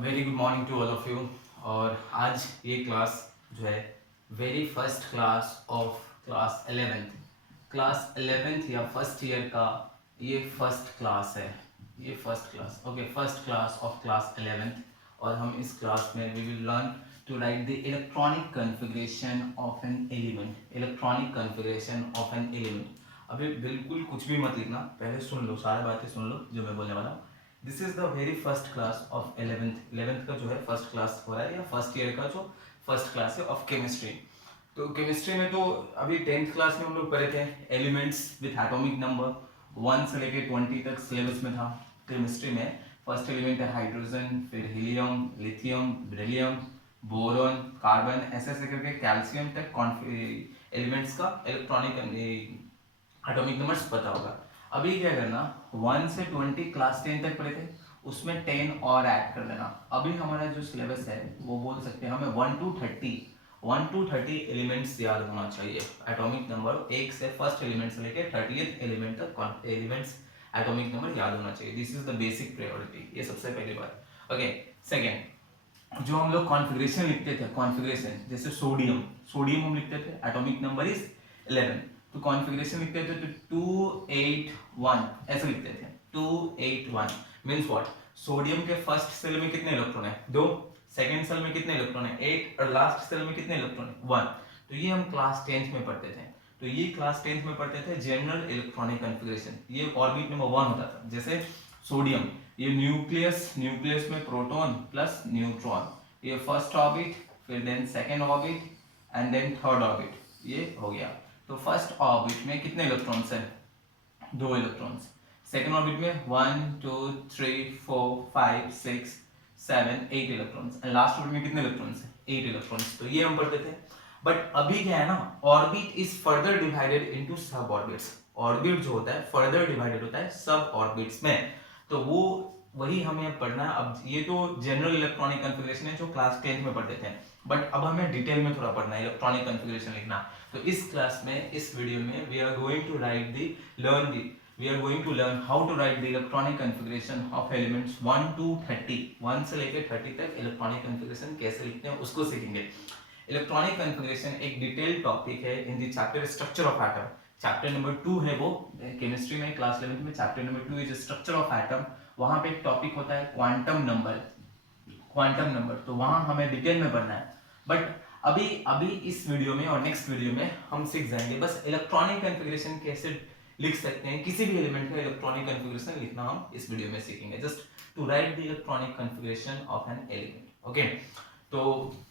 Very good morning to all of you. और आज ये क्लास जो है very first class of class 11th या फर्स्ट ईयर का ये फर्स्ट क्लास है। ये first class okay first class of class 11th। और हम इस क्लास में we will learn to write the electronic configuration of an element. Electronic configuration of an element. अभी बिल्कुल कुछ भी मत लिखना, पहले सुन लो, सारी बातें सुन लो जो मैं बोलने वाला हूँ। This is the very first class of 11th का जो है फर्स्ट क्लास हो रहा है या फर्स्ट ईयर का जो फर्स्ट क्लास है ऑफ केमिस्ट्री। तो केमिस्ट्री में तो अभी 10th क्लास में हम लोग पढ़े the elements with atomic number 1 से लेके 20 तक सिलेबस में था। केमिस्ट्री में फर्स्ट एलिमेंट है हाइड्रोजन, फिर helium, lithium, beryllium, boron, carbon, ऐसे ऐसे करके कैल्शियम तक एलिमेंट्स का इलेक्ट्रॉनिक एटॉमिक नंबर्स पता होगा। अभी क्या करना, 1 से 20 क्लास 10 तक पढ़े थे, उसमें 10 और ऐड कर देना। अभी हमारा जो सिलेबस है वो बोल सकते हैं हमें 1 to 30 एलिमेंट्स याद होना चाहिए। एटॉमिक नंबर 1 से फर्स्ट एलिमेंट से लेकर 30th एलिमेंट तक एलिमेंट्स एटॉमिक नंबर याद होना चाहिए। This is the basic priority, ये सबसे पहली बात। ओके, सेकेंड, जो हम लोग कॉन्फ़िगरेशन लिखते थे, कॉन्फ़िगरेशन जैसे सोडियम हम लिखते थे, एटॉमिक नंबर इज 11, तो कॉन्फ़िगरेशन लिखते थे तो 281 ऐसे लिखते थे। 281 मीन्स व्हाट, सोडियम के फर्स्ट सेल में कितने इलेक्ट्रॉन है? 2। सेकंड सेल में कितने इलेक्ट्रॉन है? 8। और लास्ट सेल में कितने इलेक्ट्रॉन है? 1। तो ये हम क्लास 10th में पढ़ते थे। तो ये क्लास 10th में पढ़ते थे जनरल इलेक्ट्रॉनिक कॉन्फ़िगरेशन। ये ऑर्बिट नंबर 1 होता था। जैसे सोडियम, ये न्यूक्लियस में प्रोटॉन प्लस न्यूट्रॉन, ये फर्स्ट ऑर्बिट, फिर then second orbit and then third orbit, ये हो गया। तो फर्स्ट ऑर्बिट में कितने इलेक्ट्रॉन्स हैं? 2 इलेक्ट्रॉन्स। सेकंड ऑर्बिट में 1 2 3 4 5 6 7 8 इलेक्ट्रॉन्स। एंड लास्ट ऑर्बिट में कितने इलेक्ट्रॉन्स हैं? 8 इलेक्ट्रॉन्स। तो ये हम पढ़ते थे। बट अभी क्या है ना, orbit is further divided into sub orbits. Orbit जो होता है फर्दर डिवाइडेड होता है सब ऑर्बिट्स में। तो वो वही हमें पढ़ना है। अब ये तो जनरल इलेक्ट्रॉनिक कॉन्फ़िगरेशन है जो क्लास 10th में पढ़ते थे, बट अब हमें डिटेल में थोड़ा पढ़ना है, इलेक्ट्रॉनिक कॉन्फ़िगरेशन लिखना। तो इस क्लास में, इस वीडियो में we are going to learn how to write the electronic configuration of elements 1 to 30। 1 से लेकर 30 तक इलेक्ट्रॉनिक कॉन्फ़िगरेशन कैसे लिखते हैं उसको सीखेंगे। इलेक्ट्रॉनिक कॉन्फ़िगरेशन एक डिटेल्ड टॉपिक है in the chapter structure of atom. Chapter number 2 है वो केमिस्ट्री में, क्लास 11th में chapter number 2 is structure of atom. वहां पे एक टॉपिक होता है क्वांटम नंबर, तो वहां हमें डिटेल में पढ़ना है। बट अभी इस वीडियो में और नेक्स्ट वीडियो में हम सीख जाएंगे बस इलेक्ट्रॉनिक कॉन्फ़िगरेशन कैसे लिख सकते हैं, किसी भी एलिमेंट का इलेक्ट्रॉनिक कॉन्फ़िगरेशन लिखना हम इस वीडियो में सीखेंगे, just to write the electronic configuration of an element. Okay, तो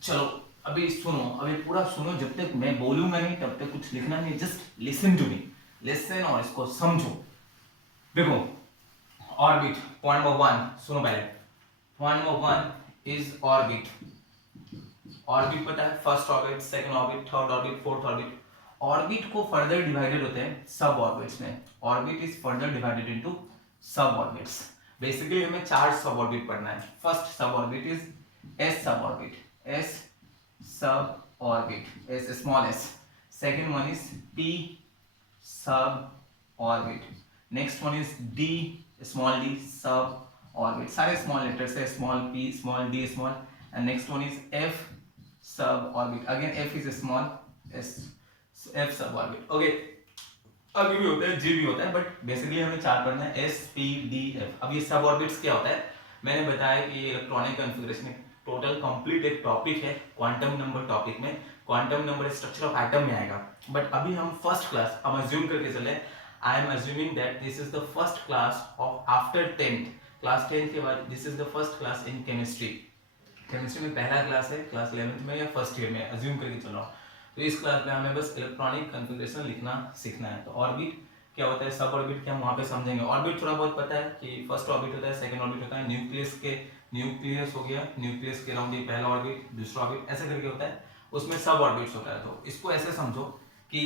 चलो अभी सुनो, अभी पूरा सुनो, जब तक मैं बोलूंगा नहीं तब तक कुछ लिखना नहीं, just listen to me, listen और इसको समझो। देखो, ऑर्बिट पॉइंट नंबर 1 सुनो पहले। Point number 1 is orbit. Orbit पता है, first orbit, second orbit, third orbit, fourth orbit. Orbit को फर्दर डिवाइडेड होते हैं सब ऑर्बिट्स में। Orbit is further divided into sub orbits. Basically हमें 4 सब ऑर्बिट पढ़ना है। First sub orbit is s sub orbit, s sub orbit, s small s. Second one is p sub orbit, next one is d small d sub orbit, सारे small letters है, small p, small d, small, and next one is f sub orbit, again f is small s, f sub orbit. Okay, आगे भी होता है, जी भी होता है, but basically हमें 4 पढ़ना है, एस पी डी एफ। अब ये सब ऑर्बिट्स क्या होता है, मैंने बताया कि ये इलेक्ट्रॉनिक कॉन्फ़िगरेशन टोटल कंप्लीट एक टॉपिक है क्वांटम नंबर टॉपिक में। Quantum number structure of atom में आएगा। बट अभी हम फर्स्ट क्लास, हम अज्यूम करके चले, I am assuming that this is the first class of after 10th। Class 10th के बाद this is the first class in chemistry. Chemistry में पहला क्लास है क्लास 11th में या फर्स्ट ईयर में, अज्यूम करके चलो। तो इस क्लास में हमें बस इलेक्ट्रॉनिक कॉन्फ़िगरेशन लिखना सीखना है। तो ऑर्बिट क्या होता है, सब ऑर्बिट क्या, हम वहाँ पे समझेंगे। ऑर्बिट थोड़ा बहुत पता है कि फर्स्ट ऑर्बिट होता है, सेकंड ऑर्बिट होता है, न्यूक्लियस हो गया, न्यूक्लियस के अराउंड ये पहला ऑर्बिट, दूसरा ऑर्बिट, ऐसे करके होता है। उसमें सब ऑर्बिट्स होता है। तो इसको ऐसे समझो कि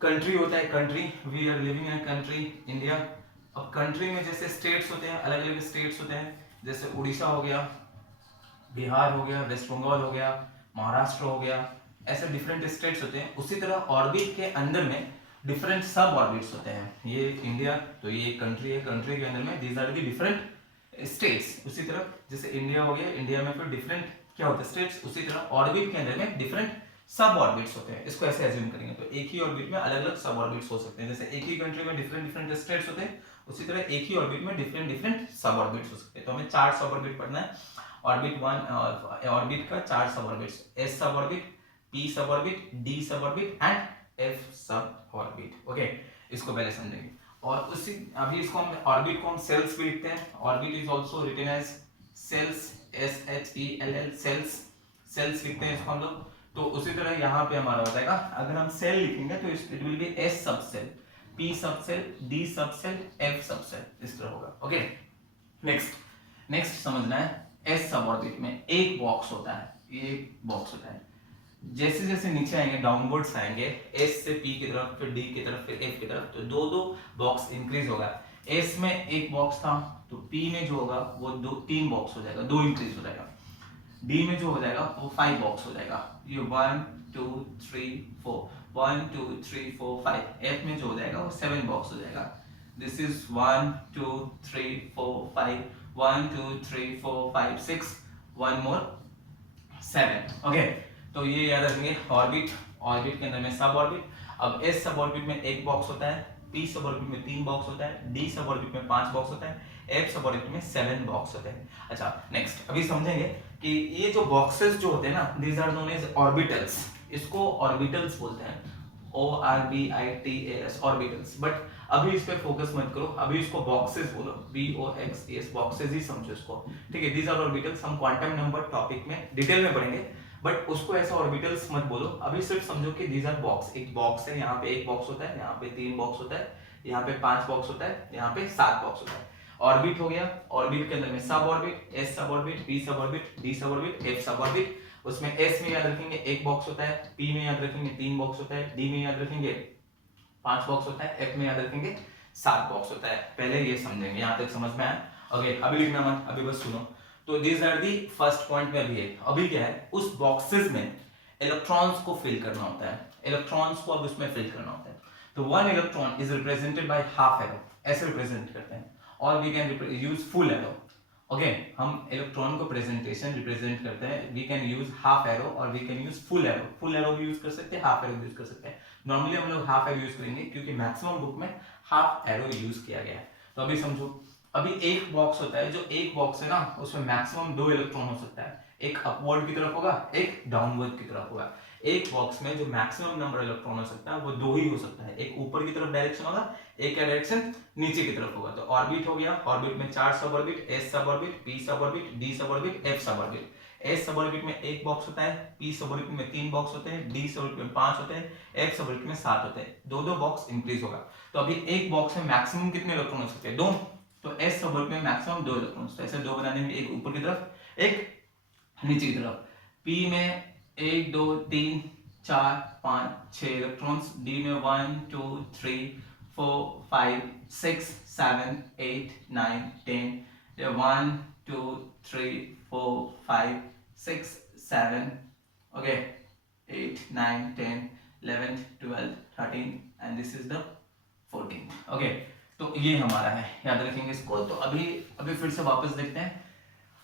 कंट्री होता है, country, we are living in country India. अब कंट्री में जैसे स्टेट्स होते हैं, अलग अलग स्टेट्स होते हैं, जैसे उड़ीसा हो गया, बिहार हो गया, वेस्ट बंगाल हो गया, महाराष्ट्र हो गया, ऐसे डिफरेंट स्टेट्स होते हैं। उसी तरह ऑर्बिट के अंदर में डिफरेंट सब ऑर्बिट्स होते हैं। ये इंडिया, तो ये कंट्री है, कंट्री के अंदर में these are the different states, उसी तरह जैसे इंडिया हो गया, इंडिया में फिर डिफरेंट क्या होता है स्टेट्स, उसी तरह ऑर्बिट के अंदर में डिफरेंट सब ऑर्बिट्स होते हैं। इसको ऐसे एज्यूम करेंगे तो एक ही ऑर्बिट में अलग अलग सब ऑर्बिट्स हो सकते हैं। जैसे एक ही कंट्री में डिफरेंट डिफरेंट स्टेट्स होते हैं, उसी तरह एक ही ऑर्बिट में डिफरेंट डिफरेंट सब ऑर्बिट्स हो सकते हैं। तो हमें 4 सब ऑर्बिट पढ़ना है। ऑर्बिट 1 ऑर्बिट का 4 सब orbits, S sub orbit, P sub orbit, D sub orbit and F sub orbit. Okay, इसको पहले समझेंगे। और उसी अभी इसको हम ऑर्बिट को हम सेल्स भी लिखते हैं। Orbit is also written as shells, S H E L L, shells, shells लिखते हैं इसको हम लोग। तो उसी तरह यहाँ पे हमारा हो जाएगा, अगर हम सेल लिखेंगे तो इट विल बी एस सब सेल, पी सब सेल, डी सब सेल, एफ सब सेल, इस तरह होगा। ओके, नेक्स्ट समझना है, एस सब ऑर्बिट में एक बॉक्स होता है, एक बॉक्स होता है। जैसे जैसे नीचे आएंगे डाउनवर्ड्स आएंगे, एस से पी की तरफ, फिर डी की तरफ, फिर एफ की तरफ, तो दो दो बॉक्स इंक्रीज होगा। एस में एक बॉक्स था तो पी में जो होगा वो 3 बॉक्स हो जाएगा, 2 इंक्रीज हो जाएगा। डी में जो हो जाएगा वो 5 बॉक्स हो जाएगा, ये 1 2 3 4, 1 2 3 4 5। एफ में जो हो जाएगा वो 7 बॉक्स हो जाएगा। This is 1 2 3 4 5, 1 2 3 4 5 6, 1 more 7। ओके, तो ये याद रखेंगे ऑर्बिट, ऑर्बिट के अंदर में सब ऑर्बिट। अब एस सब ऑर्बिट में एक बॉक्स होता है, पी सब ऑर्बिट में 3 बॉक्स होता है, डी सब ऑर्बिट में 5 बॉक्स होता है, एफ सब ऑर्बिट में 7 बॉक्स होते हैं। अच्छा, नेक्स्ट अभी समझेंगे कि ये जो बॉक्सेस जो होते हैं ना, these are known as orbitals. इसको ऑर्बिटल्स बोलते हैं, ORBITALS, ऑर्बिटल्स। बट अभी इस पे फोकस मत करो, अभी इसको बॉक्सेस बोलो, BOXES, बॉक्सेस ही समझो इसको, ठीक है। दीज आर ऑर्बिटल्स, हम क्वांटम नंबर टॉपिक में डिटेल में पढ़ेंगे, बट उसको ऐसा ऑर्बिटल्स मत बोलो, अभी सिर्फ समझो कि दीज आर बॉक्स। एक बॉक्स है, यहाँ पे एक बॉक्स होता है, यहाँ पे 3 बॉक्स होता है, यहाँ पे 5 बॉक्स होता है, यहाँ पे 7 बॉक्स होता है। ऑर्बिट हो गया, ऑर्बिट के अंदर में सब orbit, s sub orbit, P sub orbit, D sub orbit, F sub orbit. उसमें एस में याद रखेंगे एक बॉक्स होता है, पी में याद रखेंगे 3 बॉक्स होता है, डी में याद रखेंगे 5 बॉक्स होता है, एफ में याद रखेंगे 7 बॉक्स होता है। पहले ये समझेंगे, यहाँ तक समझ में आया। ओके, अभी लिखना मत, अभी बस सुनो। तो this are the first point में अभी है। अभी क्या है, उस बॉक्सेस में इलेक्ट्रॉन्स को फिल करना होता है, इलेक्ट्रॉन्स को अब उसमें फिल करना होता है। तो 1 electron is represented by half arrow, ऐसे रिप्रेजेंट करते हैं, और we can use full arrow. Okay, हम इलेक्ट्रॉन को प्रेजेंटेशन रिप्रेजेंट करते हैं, we can use half arrow और we can use full arrow. Full arrow भी यूज कर सकते हैं, हाफ एरो भी यूज कर सकते हैं। नॉर्मली हम लोग हाफ एरो यूज करेंगे क्योंकि मैक्सिमम बुक में हाफ एरो यूज किया गया है। तो अभी समझो, अभी एक बॉक्स होता है, जो एक बॉक्स है ना उसमें मैक्सिमम 2 इलेक्ट्रॉन हो सकता है, एक अपवर्ड की तरफ होगा, एक डाउनवर्ड की तरफ होगा। एक बॉक्स में जो मैक्सिमम नंबर इलेक्ट्रॉन हो सकता है वो 2 ही हो सकता है, एक ऊपर की तरफ डायरेक्शन होगा, एक का डायरेक्शन नीचे की तरफ होगा। तो ऑर्बिट हो गया, ऑर्बिट में 4 sub orbit, s sub orbit, P sub orbit, D sub orbit, F sub orbit. S sub orbit में एक बॉक्स होता है, पी सब ऑर्बिट में 3 बॉक्स होते हैं, डी सब ऑर्बिट में 5 होते हैं, एफ सब ऑर्बिट में 7 होते हैं। दो दो बॉक्स इंक्रीज होगा। तो अभी एक बॉक्स में मैक्सिमम कितने इलेक्ट्रॉन हो सकते हैं? 2। तो एस सब ऑर्बिट में मैक्सिमम 2 इलेक्ट्रॉन्स। तो ऐसे 2 बनाने में, एक ऊपर की तरफ, एक नीचे की तरफ। पी में 1 2 3 4 5 6 इलेक्ट्रॉन्स, डी में 1 2 3 4 5 6 7 8 9 10, 1 2 3 4 5 6 7, okay, 8 9 10 11 12 13 and this is the 14th। okay, तो ये हमारा है, याद रखेंगे इसको। तो अभी फिर से वापस देखते हैं।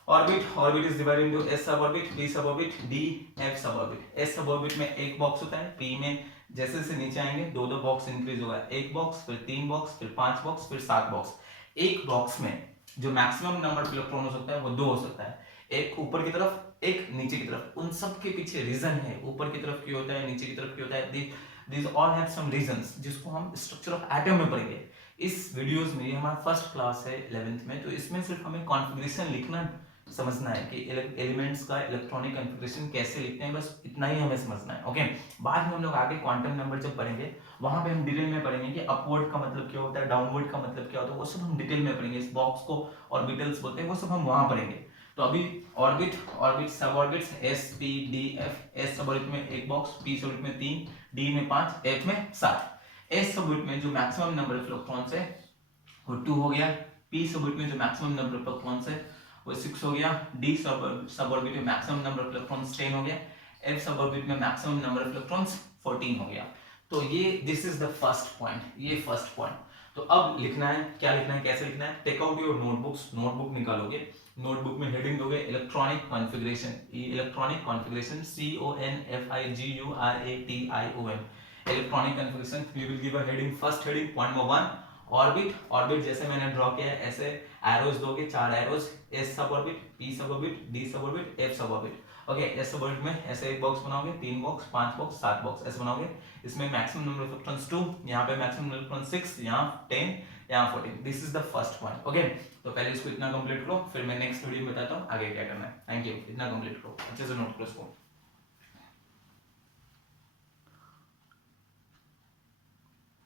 Orbit is divided into S sub orbit, P sub orbit, D F sub orbit. S sub orbit में एक बॉक्स होता है, पी में जैसे जैसे नीचे आएंगे 2 बॉक्स इंक्रीज होगा, एक बॉक्स, फिर 3 बॉक्स, फिर 5 बॉक्स, फिर 7 बॉक्स। एक बॉक्स में जो मैक्सिमम नंबर ऑफ इलेक्ट्रॉन हो सकता है वो 2 हो सकता है, एक ऊपर की तरफ, एक नीचे की तरफ। उन सब के पीछे रीजन है, ऊपर की तरफ क्यों होता है, नीचे की तरफ क्यों होता है, these all have some reasons, जिसको हम स्ट्रक्चर ऑफ एटम में पढ़ेंगे इस वीडियोस में। ये हमारा फर्स्ट क्लास है 11th में, तो इसमें सिर्फ हमें कॉन्फ़िगरेशन लिखना समझना है कि एलिमेंट्स का इलेक्ट्रॉनिक कॉन्फ़िगरेशन कैसे लिखते हैं, बस इतना ही हमें समझना है। ओके, बाद में हम लोग आगे क्वांटम नंबर जब पढ़ेंगे वहां पे हम डिटेल में पढ़ेंगे कि अपवर्ड का मतलब क्या होता है, डाउनवर्ड का मतलब क्या होता है, वो सब हम डिटेल में पढ़ेंगे। इस बॉक्स को ऑर्बिटल्स बोलते हैं, वो सब हम वहां पढ़ेंगे। तो अभी ऑर्बिट सब orbits S P D F. S sub orbit में एक बॉक्स, पी सब ऑर्बिट में 3, डी में 5, एफ में 7। एस सब ऑर्बिट में जो मैक्सिमम नंबर ऑफ इलेक्ट्रॉन्स है वो 2 हो गया, पी सब ऑर्बिट में जो मैक्सिमम नंबर ऑफ इलेक्ट्रॉन्स है वो 6 हो गया, डी सब ऑर्बिट में मैक्सिमम नंबर ऑफ इलेक्ट्रॉन्स 10 हो गया, एफ सब ऑर्बिट में मैक्सिमम नंबर ऑफ इलेक्ट्रॉन्स 14 हो गया। तो ये this is the first point, ये फर्स्ट पॉइंट। तो अब लिखना है, क्या लिखना है, कैसे लिखना है, take out your notebooks, notebook निकालोगे, नोटबुक में हेडिंग दोगे electronic configuration, electronic configuration CONFIGURATION, electronic configuration, we will give a heading, first heading point number 1 orbit, orbit जैसे मैंने ड्रॉ किया है ऐसे एरोज दोगे, 4 arrows, S sub orbit, P sub orbit, D sub orbit, F sub orbit. Okay, S sub orbit में ऐसे एक box बनाओगे, 3 बॉक्स, 5 बॉक्स, 7 बॉक्स ऐसे बनाओगे। इसमें मैक्सिमम नंबर ऑफ इलेक्ट्रॉन्स 2, यहाँ पे मैक्सिमम नंबर इलेक्ट्रॉन 6, यहाँ 10, यहाँ 14। This is the first one. Okay, तो पहले इसको इतना कंप्लीट करो, फिर मैं नेक्स्ट वीडियो में बताता हूँ आगे क्या करना है। थैंक यू, इतना कंप्लीट करो, अच्छे से नोट करो इसको।